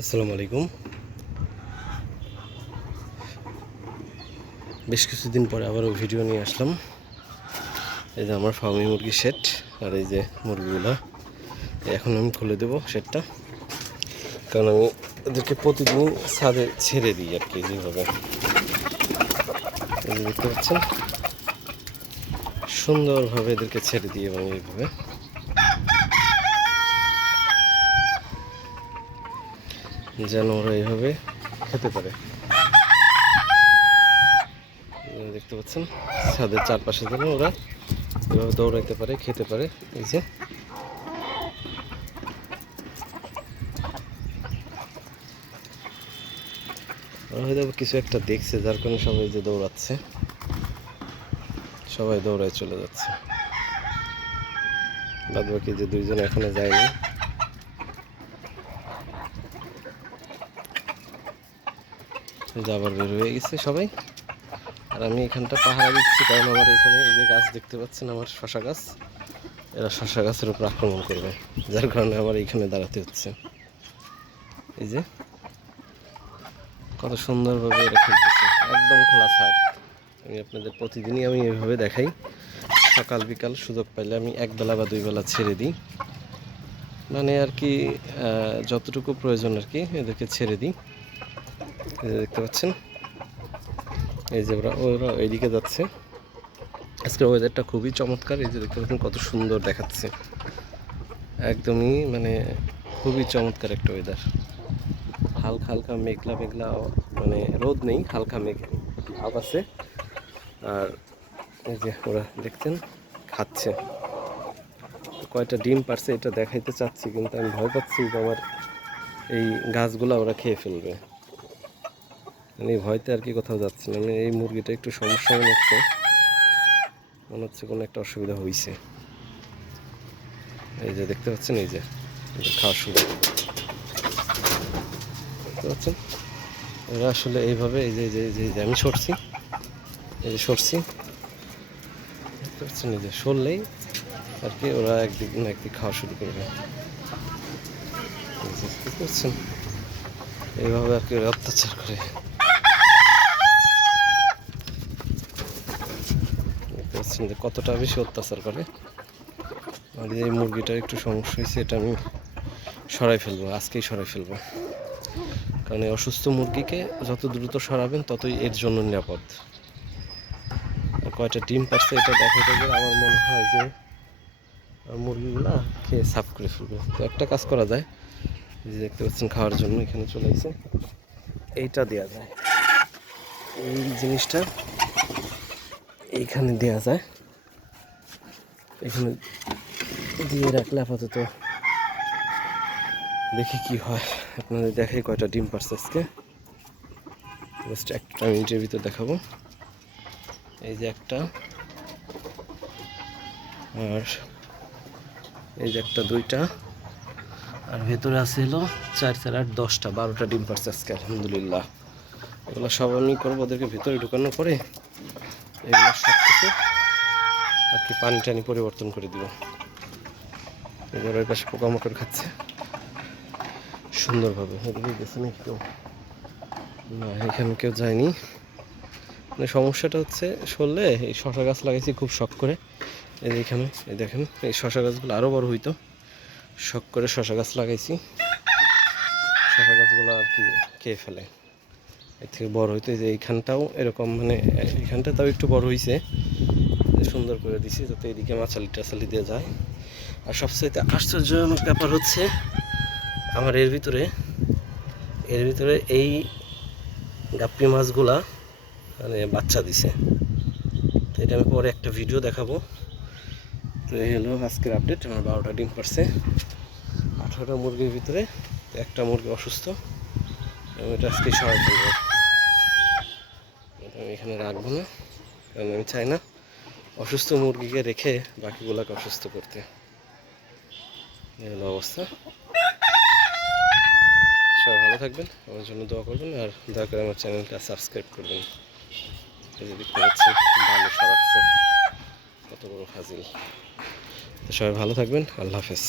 আসসালামু আলাইকুম। বেশ কিছুদিন পরে আবারও ভিডিও নিয়ে আসলাম। এই যে আমার ফার্মি মুরগির শেড, আর এই যে মুরগিগুলো এখন আমি খুলে দেবো শেডটা, কারণ আমি এদেরকে প্রতিদিন ছাদে ছেড়ে দিই আর কি। যেভাবে এই যে দেখতে পাচ্ছেন, সুন্দরভাবে এদেরকে ছেড়ে দিই এবং এইভাবে যেন ওরা এইভাবে খেতে পারে। দেখতে পাচ্ছেন, ছাদের চারপাশে যেন ওরা এভাবে দৌড়াইতে পারে, খেতে পারে। এই যে ওরা হয়তো কিছু একটা দেখছে, যার কারণে সবাই যে দৌড়াচ্ছে, সবাই দৌড়ায় চলে যাচ্ছে। বাদ বাকি যে দুইজন এখনো যায়নি, যাবার বের হয়ে গেছে সবাই। আর আমি এখানটা পাহারা দিচ্ছি, কারণ আমার এখানে এই যে গাছ দেখতে পাচ্ছেন, আমার শশা গাছ, এরা শশা গাছের উপর আক্রমণ করবে, যার কারণে আমার এইখানে দাঁড়াতে হচ্ছে। এই যে কত সুন্দরভাবে এরা খেলতেছে, একদম খোলা ছাদ। আমি আপনাদের প্রতিদিনই আমি এইভাবে দেখাই, সকাল বিকাল সুযোগ পাইলে আমি একবেলা বা দুই বেলা ছেড়ে দিই, মানে আর কি যতটুকু প্রয়োজন আর কি এদেরকে ছেড়ে দিই। এই যে দেখতে পাচ্ছেন, এই যে ওরা এইদিকে যাচ্ছে। আজকের ওয়েদারটা খুবই চমৎকার। এই যে দেখতে পাচ্ছেন কত সুন্দর দেখাচ্ছে, একদমই মানে খুবই চমৎকার একটা ওয়েদার। হালকা হালকা মেঘলা মেঘলা, মানে রোদ নেই, হালকা মেঘ ভাব আছে। আর এই যে ওরা দেখছেন খাচ্ছে, কয়টা ডিম পারছে এটা দেখাইতে চাচ্ছি, কিন্তু আমি ভয় পাচ্ছি যে আমার এই গাছগুলো ওরা খেয়ে ফেলবে। মানে ভয়তে আর কি কোথাও যাচ্ছে না। এই মুরগিটা একটু সমস্যা মনে হচ্ছে কোনো একটা অসুবিধা হয়েছে। এই যে দেখতে পাচ্ছেন, এই যে খাওয়া শুরু দেখতে পাচ্ছেন। ওরা আসলে এইভাবে এই যে আমি সরছি, এই যে সরছি দেখতে পাচ্ছেন, এই যে সরলেই আর কি ওরা একদিক না একদিক খাওয়া শুরু করবে। দেখতে পাচ্ছেন, এইভাবে আর কি ওরা অত্যাচার করে। দেখতে পাচ্ছেন যে কতটা বেশি অত্যাচার করে। আর এই মুরগিটার একটু সমস্যা হয়েছে, এটা আমি সরাই ফেলবো, আজকেই সরাই ফেলবো। কারণ এই অসুস্থ মুরগিকে যত দ্রুত সরাবেন ততই এর জন্য নিরাপদ। আর কয়টা ডিম পারছে এটা দেখাতে গেলে আমার মনে হয় যে মুরগিগুলা খেয়ে সাফ করে ফেলবে। তো একটা কাজ করা যায়, যে দেখতে পাচ্ছেন খাওয়ার জন্য এখানে চলে এসে এইটা দেওয়া যায়, এই জিনিসটা এইখানে দেওয়া যায়। এখানে দিয়ে রাখলে আপাতত দেখি কি হয়। আপনাদের দেখাই কয়টা ডিম পারছে আজকে, জাস্ট একটা মিনিটের ভিতর দেখাবো। এই যে একটা, আর এই যে একটা, দুইটা, আর ভেতরে আছে হলো 4 4 8 10টা, 12টা ডিম পারছে আজকে আলহামদুলিল্লাহ। এগুলো সব আমি করবো, ওদেরকে ভেতরে ঢুকানোর পরে এগুলো সব কিছু আর কি পানি টানি পরিবর্তন করে দিব। এবার ওই পাশে পোকামাকড় খাচ্ছে সুন্দরভাবে। এদিকে গেছে নাকি কেউ? না, এখানে কেউ যায়নি। মানে সমস্যাটা হচ্ছে, সরলে এই শশা গাছ লাগাইছি খুব শখ করে। এইখানে এই দেখেন, এই শশা গাছগুলো আরও বড় হইতো, শখ করে শশা গাছ লাগাইছি। শশা গাছগুলো আর কি খেয়ে ফেলে, এর থেকে বড় হইতো। যে এইখানটাও এরকম, মানে এইখানটা তাও একটু বড় হয়েছে, সুন্দর করে দিছি যাতে এদিকে মাছালি টাছালি দিয়ে যায়। আর সবচেয়ে আশ্চর্যজনক ব্যাপার হচ্ছে, আমার এর ভিতরে এই গাপ্পি মাছগুলা মানে বাচ্চা দিছে। তো এটা আমি পরে একটা ভিডিও দেখাবো। তো এই হলো আজকের আপডেট। আমার 12টা ডিম পারছে 18টা মুরগির ভিতরে। তো একটা মুরগি অসুস্থ, আমি এটা আজকে সরাই ফেলবো। আমি এখানে রাখবো না, কারণ আমি চাই না অসুস্থ মুরগিকে রেখে বাকিগুলোকে অসুস্থ করতে। এই হলো অবস্থা। সবাই ভালো থাকবেন, আমার জন্য দোয়া করবেন, আর দয়া করে আমার চ্যানেলটা সাবস্ক্রাইব করবেন। এই যে দেখতে পাচ্ছেন ভালো সরাচ্ছে, কত বড় ফাজিল। তো সবাই ভালো থাকবেন, আল্লাহ হাফেজ।